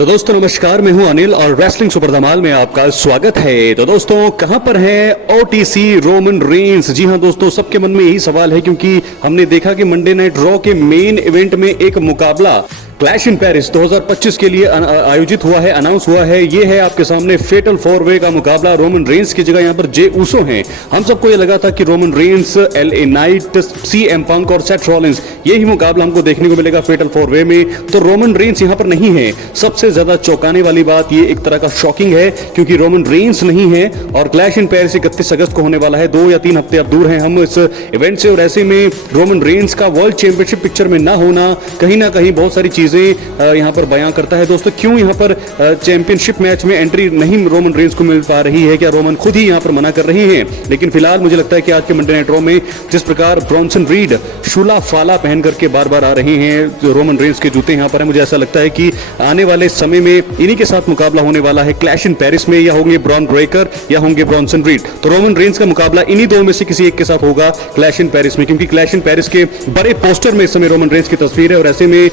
तो दोस्तों नमस्कार, मैं हूं अनिल और रेसलिंग सुपर धमाल में आपका स्वागत है। तो दोस्तों कहां पर है ओटीसी रोमन रेंस? जी हां दोस्तों, सबके मन में यही सवाल है क्योंकि हमने देखा कि मंडे नाइट रॉ के मेन इवेंट में एक मुकाबला क्लैश इन पेरिस 2025 के लिए आयोजित हुआ है, अनाउंस हुआ है। ये है आपके सामने फेटल 4 वे का मुकाबला। रोमन रेंस की जगह यहां पर जे ऊसो हैं। हम सबको ये लगा था कि Roman Reigns, LA night, CM Punk और सेथ रॉलिंस, यही मुकाबला हमको देखने को मिलेगा फेटल 4 वे में। तो रोमन रेंस यहां पर नहीं है। सबसे ज्यादा चौंकाने वाली बात, ये एक तरह का शॉकिंग है क्योंकि रोमन रेंस नहीं है और क्लैश इन पेरिस 31 अगस्त को होने वाला है। 2 या 3 हफ्ते अब दूर हैं हम इस इवेंट से, और ऐसे में रोमन रेंस का वर्ल्ड चैंपियनशिप पिक्चर में ना होना कहीं ना कहीं बहुत सारी चीजें यहां पर बयां करता है। दोस्तों क्यों यहां पर चैंपियनशिप मैच में एंट्री नहीं रोमन रेंस को मिल पा रही है? क्या रोमन खुद ही यहां पर मना कर रही हैं? लेकिन फिलहाल मुझे लगता है कि आज के मंडे नाइट रॉ में जिस प्रकार ब्रॉन्सन रीड शूला फाला पहन करके बार बार आ रहे हैं, रोमन रेंस के जूते यहां पर है, मुझे ऐसा लगता है कि आने वाले समय में इन्हीं के साथ मुकाबला होने वाला है क्लैश इन पेरिस में। या होंगे ब्रॉन ब्रेकर या होंगे ब्रॉन्सन रीड। तो रोमन रेंस का मुकाबला इन्हीं दो में से किसी एक के साथ होगा क्लैश इन पेरिस में, क्योंकि क्लैश इन पेरिस के बड़े पोस्टर में इस समय रोमन रेंस की तस्वीर है और ऐसे में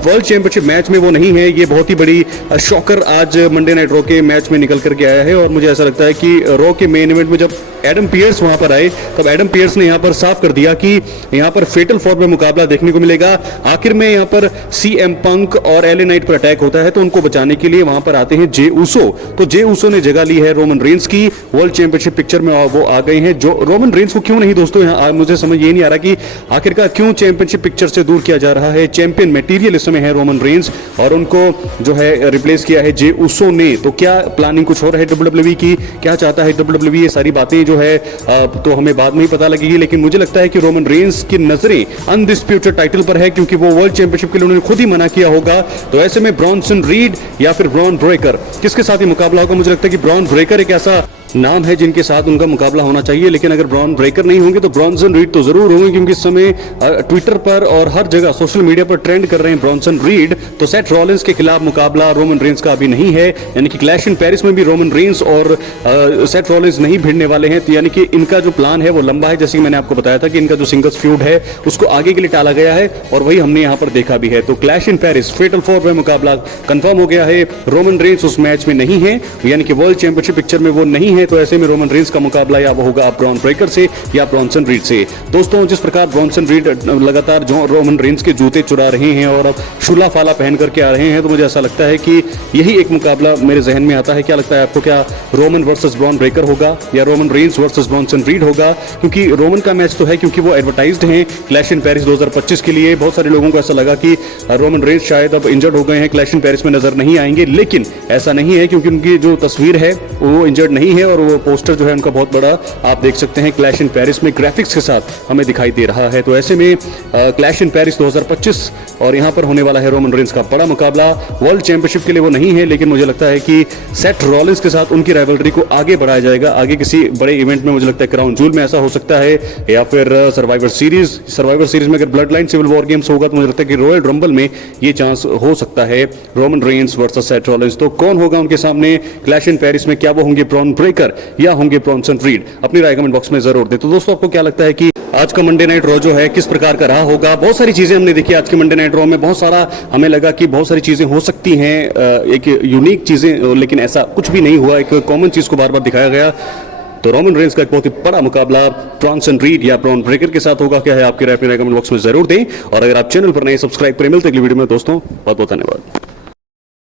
वर्ल्ड चैंपियनशिप मैच में वो नहीं है। ये बहुत ही बड़ी शॉकर आज मंडे नाइट रॉ के मैच में निकल करके आया है और मुझे ऐसा लगता है कि रॉ के मेन इवेंट में जब एडम पियर्स वहां पर आए तब एडम पियर्स ने यहां पर साफ कर दिया कि यहां पर फेटल 4 में मुकाबला देखने को मिलेगा। आखिर में यहां पर सीएम पंक और एलए नाइट पर अटैक होता है तो उनको बचाने के लिए वहां पर आते हैं जे ऊसो। तो जे ऊसो ने जगह ली है रोमन रेंस की वर्ल्ड चैंपियनशिप पिक्चर में, वो आ गए हैं। जो रोमन रेंस को क्यों नहीं दोस्तों, यहां मुझे समझ ये नहीं आ रहा कि आखिरकार क्यों चैंपियनशिप पिक्चर से दूर किया जा रहा है। चैंपियन मटेरियल इस समय है रोमन रेंस और उनको जो है रिप्लेस किया है जे ऊसो ने। तो क्या प्लानिंग कुछ हो रहा है डब्ल्यूडब्ल्यूई की? क्या चाहता है डब्ल्यूडब्ल्यूई? ये सारी बातें जो है तो हमें बाद में ही पता लगेगी, लेकिन मुझे लगता है कि रोमन रेंस की नजरें अनडिस्प्यूटेड टाइटल पर है क्योंकि वो वर्ल्ड चैंपियनशिप के लिए उन्होंने खुद ही मना किया होगा। तो ऐसे में ब्रॉन्सन रीड या फिर ब्रॉन ब्रेकर, किसके साथ ही मुकाबला होगा? मुझे लगता है कि ब्रॉन ब्रेकर एक ऐसा नाम है जिनके साथ उनका मुकाबला होना चाहिए, लेकिन अगर ब्रॉन ब्रेकर नहीं होंगे तो ब्रॉन्सन रीड तो जरूर होंगे क्योंकि इस समय ट्विटर पर और हर जगह सोशल मीडिया पर ट्रेंड कर रहे हैं ब्रॉन्सन रीड। तो सेथ रॉलिंस के खिलाफ मुकाबला रोमन रेंस का अभी नहीं है, यानी कि क्लैश इन पेरिस में भी रोमन रेंस और सेथ रॉलिंस नहीं भिड़ने वाले हैं। तो यानी कि इनका जो प्लान है वो लंबा है, जैसे कि मैंने आपको बताया था कि इनका जो सिंगल्स फ्यूड है उसको आगे के लिए टाला गया है और वही हमने यहाँ पर देखा भी है। तो क्लैश इन पेरिस फेटल 4 में मुकाबला कंफर्म हो गया है। रोमन रेंस उस मैच में नहीं है, यानी कि वर्ल्ड चैंपियनशिप पिक्चर में वो नहीं है। तो ऐसे में रोमन का मुकाबला या वो होगा ब्रॉन ब्रेकर से या ब्रॉन्सन रीड से। दोस्तों जिस प्रकार ब्रॉन्सन रीड लगातार जो रोमन रेंस के जूते चुरा रहे हैं और अब शूला फाला पहन करके आ रहे हैं, तो मुझे ऐसा लगता है कि यही एक मुकाबला मेरे जहन में आता है। क्या लगता है आपको? क्या रोमन वर्सेस ब्रॉन ब्रेकर होगा या Roman Reigns versus Bronson read होगा? क्योंकि रोमन का मैच तो है, क्योंकि वो एडवर्टाइज्ड हैं क्लैश इन पेरिस 2025 के लिए। बहुत सारे लोगों को ऐसा लगा कि रोमन रेंस शायद अब इंजर्ड हो गए हैं, क्लैश इन पेरिस में नजर नहीं आएंगे, लेकिन ऐसा नहीं है क्योंकि उनकी जो तस्वीर है वो इंजर्ड नहीं है और वो पोस्टर जो है उनका बहुत बड़ा आप देख सकते हैं क्लैश इन पेरिस में ग्राफिक्स के साथ हमें दिखाई दे रहा है। तो ऐसे में क्लैश इन पेरिस 2025 और यहां पर होने वाला है रोमन रेंस का बड़ा मुकाबला। वर्ल्ड चैंपियनशिप के लिए वो नहीं है, लेकिन मुझे लगता है कि सेथ रॉलिंस के साथ उनकी राइवलरी को आगे बढ़ाया जाएगा। आगे किसी बड़े इवेंट में मुझे लगता है क्राउन जूल में ऐसा हो सकता है या फिर सर्वाइवर सीरीज में अगर bloodline civil war games होगा तो मुझे लगता है कि रॉयल रंबल में ये चांस हो सकता है Roman Reigns versus Seth Rollins. तो कौन होगा उनके सामने क्लैश इन पेरिस में? क्या वो होंगे ब्रॉन ब्रेकर या होंगे ब्रॉन्सन रीड? अपनी राय कमेंट बॉक्स में जरूर दे। तो दोस्तों आपको क्या लगता है कि आज का मंडे नाइट रॉ जो है किस प्रकार का रहा होगा? बहुत सारी चीजें हमने देखी आज के मंडे नाइट रॉ में, बहुत सारा हमें लगा कि बहुत सारी चीजें हो सकती हैं, एक यूनिक चीजें, लेकिन ऐसा कुछ भी नहीं हुआ। एक कॉमन चीज को बार बार दिखाया गया। तो रोमन रेंस का एक बहुत ही बड़ा मुकाबला ब्रॉन्सन रीड या ब्रॉन ब्रेकर के साथ होगा। क्या है आपकी राय? अपनी राय कमेंट बॉक्स में जरूर दें और अगर आप चैनल पर नए सब्सक्राइब करें। मिलते अगली वीडियो में दोस्तों, बहुत बहुत धन्यवाद।